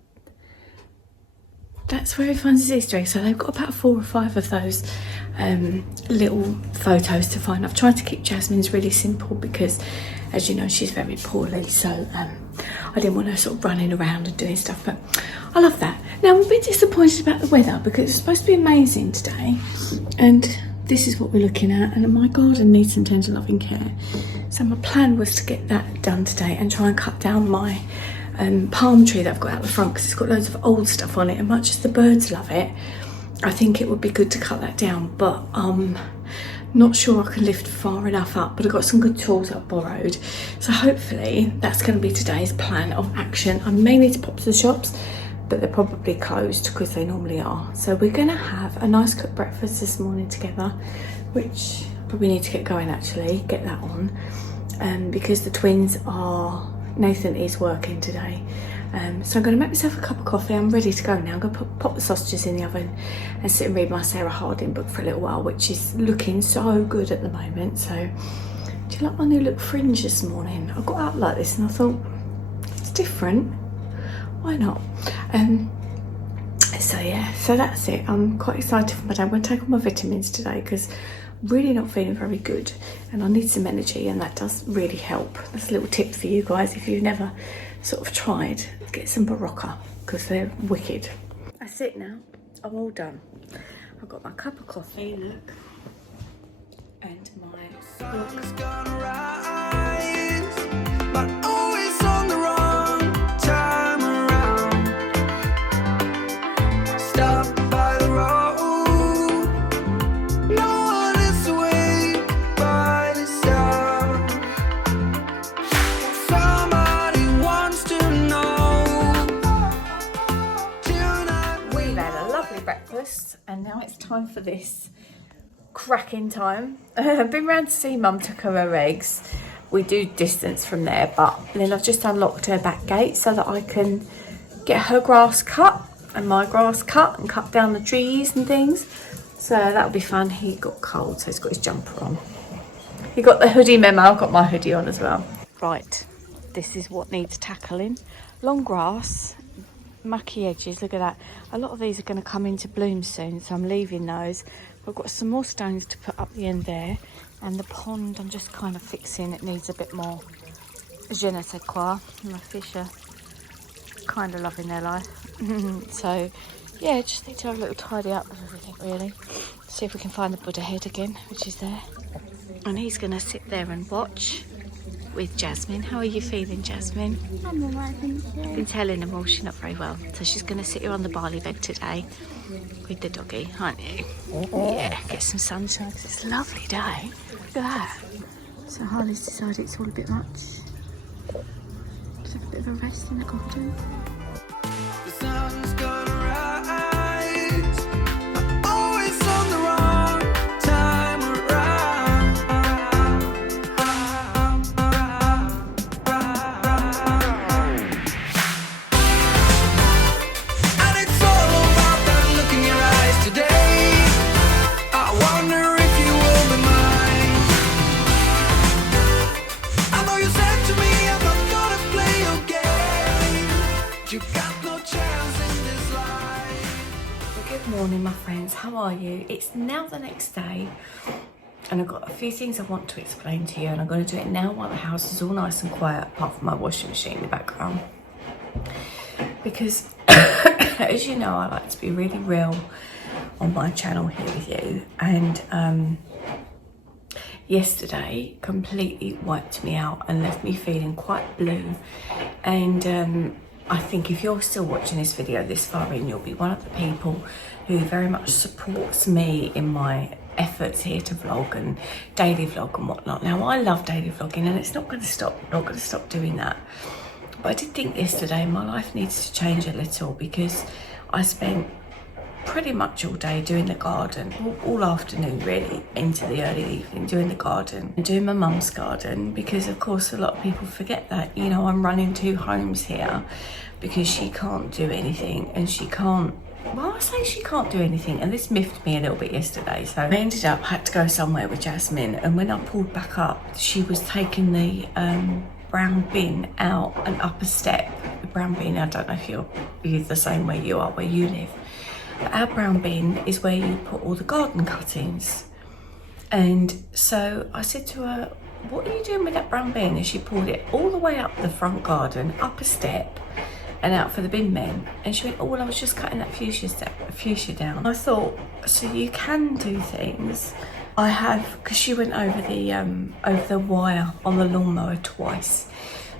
that's where he finds his Easter egg. So they've got about 4 or 5 of those little photos to find. I've tried to keep Jasmine's really simple because, as you know, she's very poorly, so I didn't want her sort of running around and doing stuff, but I love that. Now, I'm a bit disappointed about the weather because it's supposed to be amazing today, and this is what we're looking at, and my garden needs some tender loving care. So my plan was to get that done today and try and cut down my palm tree that I've got out the front because it's got loads of old stuff on it, and much as the birds love it, I think it would be good to cut that down, but not sure I can lift far enough up, but I've got some good tools I've borrowed. So hopefully that's going to be today's plan of action. I may need to pop to the shops, but they're probably closed because they normally are. So we're going to have a nice cooked breakfast this morning together, which I probably need to get going actually, get that on, because the twins are, Nathan is working today. So I'm going to make myself a cup of coffee. I'm ready to go now. I'm going to pop the sausages in the oven and sit and read my Sarah Harding book for a little while, which is looking so good at the moment. So do you like my new look fringe this morning? I got out like this and I thought, it's different. Why not? So yeah, so that's it. I'm quite excited for my day. I'm going to take all my vitamins today because I'm really not feeling very good and I need some energy, and that does really help. That's a little tip for you guys if you've never sort of tried. Get some Barocca because they're wicked. That's it now. I'm all done. I've got my cup of coffee, look, and my Sun's gonna rise, but always on the wrong time around. Stop by the road, no one is awake by this hour. Somebody wants to know tonight. We've had a lovely breakfast and now it's time for this cracking time. I've been round to see Mum to cook her eggs. We do distance from there, but then I've just unlocked her back gate so that I can get her grass cut and my grass cut and cut down the trees and things. So that'll be fun. He got cold, so he's got his jumper on. He got the hoodie memo. I've got my hoodie on as well. Right, this is what needs tackling. Long grass, mucky edges, look at that. A lot of these are going to come into bloom soon, so I'm leaving those. I've got some more stones to put up the end there, and the pond I'm just kind of fixing. It needs a bit more je ne sais quoi. My fish are kind of loving their life. So yeah, just need to have a little tidy up of everything really. See if we can find the Buddha head again, which is there. And he's going to sit there and watch with Jasmine. How are you feeling, Jasmine? I'm alright, thank you. Been telling them all she's not very well, so she's going to sit here on the barley bed today with the doggy, aren't you? Yeah, get some sunshine because it's a lovely day. Look at that. So Harley's decided it's all a bit much. Just have a bit of a rest in the garden. The sun's gonna rise, but always on the wrong time around. And it's all about that look in your eyes today. I wonder if you will be mine. I know you said to me I'm not gonna play your game. You got no chance in this life. Well, good morning, my friends. How are you? It's now the next day, and I've got a few things I want to explain to you, and I'm going to do it now while the house is all nice and quiet, apart from my washing machine in the background. Because, as you know, I like to be really real on my channel here with you, and yesterday completely wiped me out and left me feeling quite blue. And I think if you're still watching this video this far in, you'll be one of the people who very much supports me in my efforts here to vlog and daily vlog and whatnot. Now, I love daily vlogging and it's not going to stop, not going to stop doing that. But I did think yesterday my life needs to change a little because I spent pretty much all day doing the garden, all afternoon really, into the early evening, doing the garden and doing my mum's garden, because of course a lot of people forget that, you know, I'm running two homes here because she can't do anything, and she can't, well, I say she can't do anything, and this miffed me a little bit yesterday. So I ended up, had to go somewhere with Jasmine, and when I pulled back up, she was taking the brown bin out and up a step. The brown bin, I don't know if you're the same way you are, where you live. But our brown bin is where you put all the garden cuttings. And so I said to her, what are you doing with that brown bin? And she pulled it all the way up the front garden, up a step, and out for the bin men. And she went, oh, well, I was just cutting that fuchsia down. I thought, so you can do things. I have, because she went over the wire on the lawnmower twice.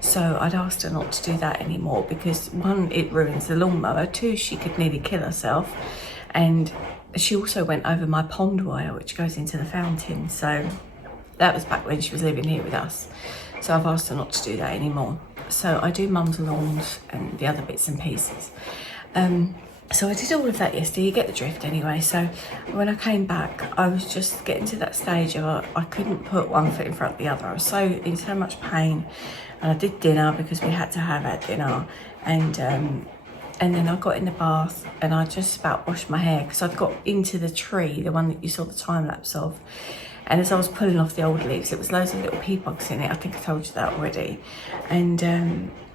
So I'd asked her not to do that anymore because one, it ruins the lawnmower. Two, she could nearly kill herself. And she also went over my pond wire, which goes into the fountain. So that was back when she was living here with us. So I've asked her not to do that anymore. So I do mum's lawns and the other bits and pieces. So I did all of that yesterday, you get the drift anyway. So when I came back, I was just getting to that stage of I couldn't put one foot in front of the other. I was in so much pain. And I did dinner because we had to have our dinner. And then I got in the bath and I just about washed my hair because I'd got into the tree, the one that you saw the time lapse of. And as I was pulling off the old leaves, it was loads of little pea bugs in it. I think I told you that already. And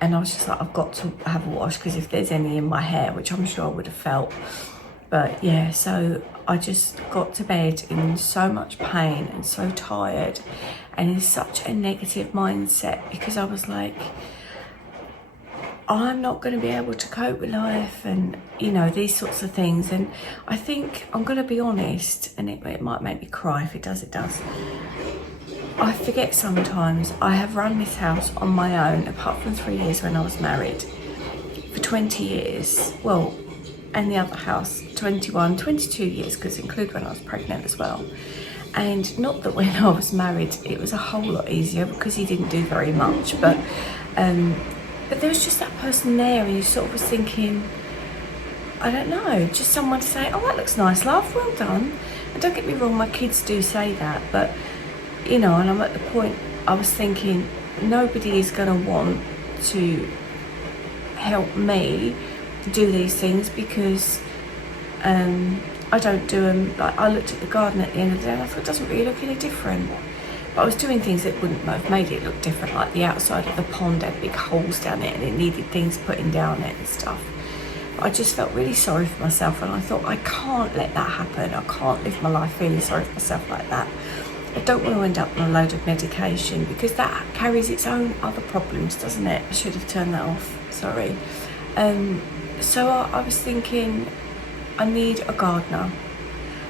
I was just like, I've got to have a wash because if there's any in my hair, which I'm sure I would have felt. But yeah, so I just got to bed in so much pain and so tired and in such a negative mindset because I was like, I'm not going to be able to cope with life and, you know, these sorts of things. And I think I'm going to be honest, and it might make me cry. If it does, it does. I forget sometimes I have run this house on my own, apart from 3 years when I was married, for 20 years. Well, and the other house, 21, 22 years, because include when I was pregnant as well. And not that when I was married, it was a whole lot easier because he didn't do very much. But there was just that person there and you sort of was thinking, I don't know, just someone to say, oh, that looks nice, love, well done. And don't get me wrong, my kids do say that, but, you know, and I'm at the point, I was thinking, nobody is going to want to help me do these things because I don't do them. Like, I looked at the garden at the end of the day and I thought, it doesn't really look any different. But I was doing things that wouldn't have made it look different, like the outside of the pond had big holes down it and it needed things putting down it and stuff. But I just felt really sorry for myself and I thought, I can't let that happen. I can't live my life feeling sorry for myself like that. I don't want to end up on a load of medication because that carries its own other problems, doesn't it? I should have turned that off, sorry. So I was thinking, I need a gardener.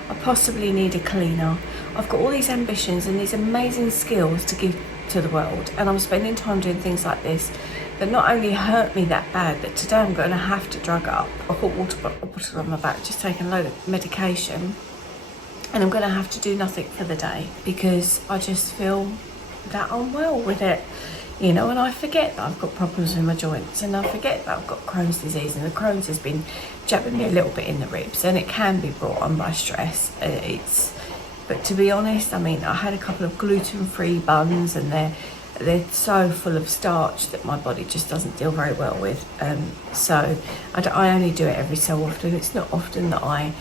I possibly need a cleaner. I've got all these ambitions and these amazing skills to give to the world, and I'm spending time doing things like this that not only hurt me that bad, that today I'm going to have to drug up. I've got water bottle on my back, just taking a load of medication, and I'm going to have to do nothing for the day because I just feel that unwell with it, you know. And I forget that I've got problems with my joints, and I forget that I've got Crohn's disease, and the Crohn's has been jabbing me a little bit in the ribs, and it can be brought on by stress. But to be honest, I mean, I had a couple of gluten-free buns and they're so full of starch that my body just doesn't deal very well with. So I only do it every so often. It's not often that I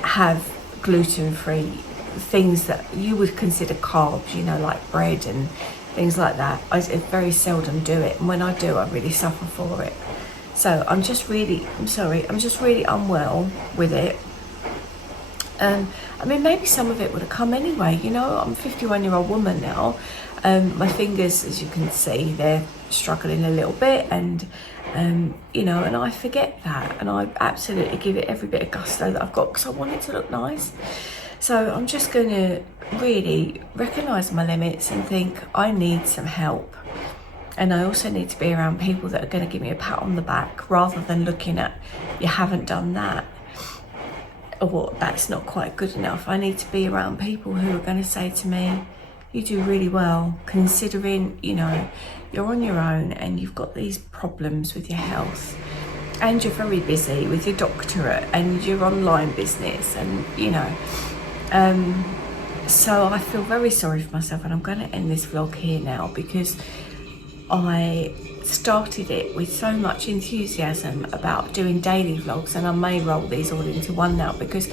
have gluten-free things that you would consider carbs, you know, like bread and things like that. I very seldom do it. And when I do, I really suffer for it. So I'm just really unwell with it. I mean, maybe some of it would have come anyway, you know. I'm a 51-year-old woman now. My fingers, as you can see, they're struggling a little bit, and you know, and I forget that, and I absolutely give it every bit of gusto that I've got because I want it to look nice. So I'm just going to really recognise my limits and think I need some help. And I also need to be around people that are going to give me a pat on the back rather than looking at, you haven't done that, or that's not quite good enough. I need to be around people who are going to say to me, you do really well, considering, you know, you're on your own and you've got these problems with your health and you're very busy with your doctorate and your online business, and, you know, so I feel very sorry for myself, and I'm going to end this vlog here now because I started it with so much enthusiasm about doing daily vlogs, and I may roll these all into one now because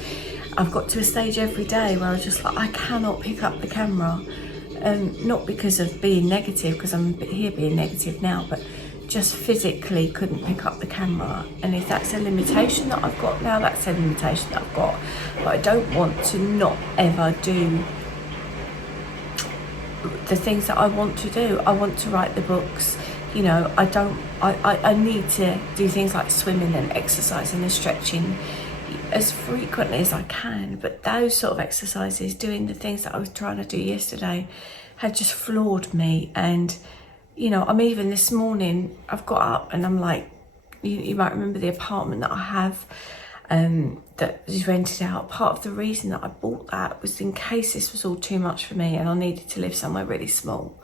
I've got to a stage every day where I was just like, I cannot pick up the camera, not because of being negative, because I'm here being negative now, but just physically couldn't pick up the camera. And if that's a limitation that I've got now, that's a limitation that I've got. But I don't want to not ever do the things that I want to do. I want to write the books. You know, I need to do things like swimming and exercising and stretching as frequently as I can. But those sort of exercises, doing the things that I was trying to do yesterday, had just floored me. And you know, I'm even this morning, I've got up and I'm like, you might remember the apartment that I have that is rented out. Part of the reason that I bought that was in case this was all too much for me and I needed to live somewhere really small.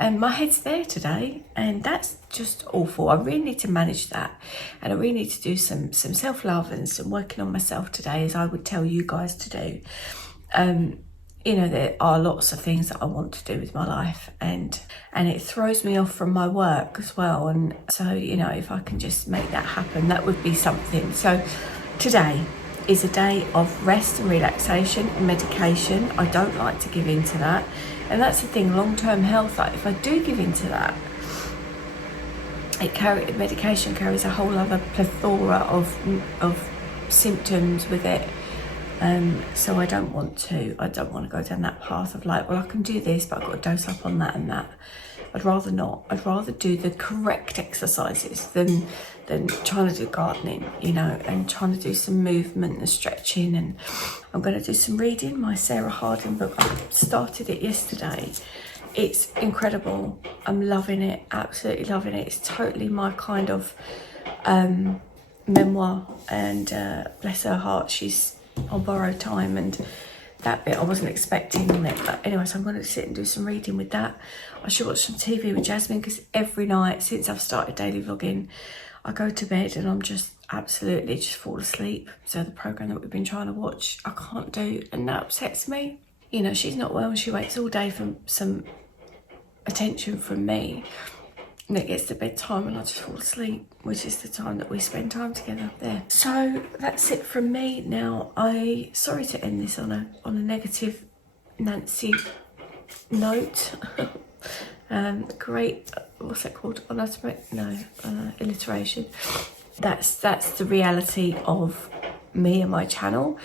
And my head's there today, and that's just awful. I really need to manage that, and I really need to do some self-love and some working on myself today, as I would tell you guys to do. You know, there are lots of things that I want to do with my life, and it throws me off from my work as well. And so, you know, if I can just make that happen, that would be something. So today is a day of rest and relaxation and medication. I don't like to give in to that. And that's the thing, long-term health, like if I do give in to that, medication carries a whole other plethora of symptoms with it. So I don't want to go down that path of like, well, I can do this, but I've got to dose up on that and that. I'd rather not. I'd rather do the correct exercises than trying to do gardening, you know, and trying to do some movement and stretching. And I'm going to do some reading. My Sarah Harding book, I started it yesterday. It's incredible. I'm loving it, absolutely loving it. It's totally my kind of memoir, and bless her heart, she's on borrowed time, and that bit I wasn't expecting on it. But anyway, so I'm going to sit and do some reading with that. I should watch some TV with Jasmine, because every night since I've started daily vlogging, I go to bed and I'm just absolutely just fall asleep. So the programme that we've been trying to watch, I can't do, and that upsets me. You know, she's not well and she waits all day for some attention from me. And it gets to bedtime and I just fall asleep, which is the time that we spend time together there. So that's it from me. Now, sorry to end this on a negative Nancy note. Great, what's that called? Alliteration. That's the reality of me and my channel.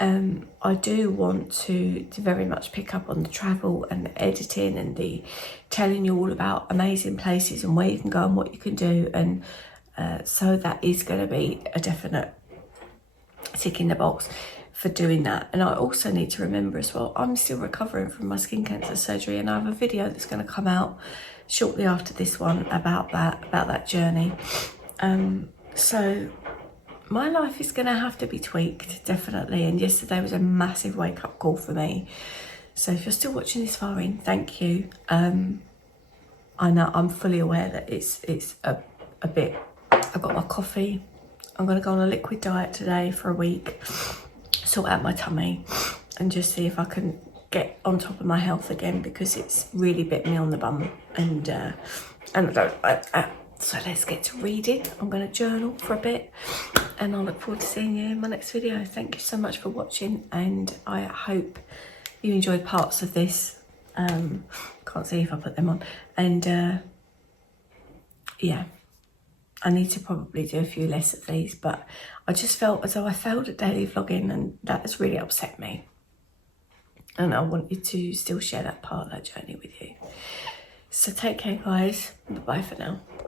I do want to very much pick up on the travel and the editing and the telling you all about amazing places and where you can go and what you can do. And so that is going to be a definite tick in the box for doing that. And I also need to remember as well, I'm still recovering from my skin cancer surgery, and I have a video that's going to come out shortly after this one about that journey. So my life is going to have to be tweaked, definitely. And yesterday was a massive wake-up call for me. So if you're still watching this far in, thank you. I know I'm fully aware that it's a bit. I've got my coffee. I'm going to go on a liquid diet today for a week, sort out my tummy, and just see if I can get on top of my health again, because it's really bit me on the bum. And I don't like that. So let's get to reading. I'm going to journal for a bit, and I look forward to seeing you in my next video. Thank you so much for watching, and I hope you enjoyed parts of this. Can't see if I put them on. And yeah, I need to probably do a few less of these, but I just felt as though I failed at daily vlogging, and that has really upset me. And I wanted to still share that part of that journey with you. So take care, guys. Bye for now.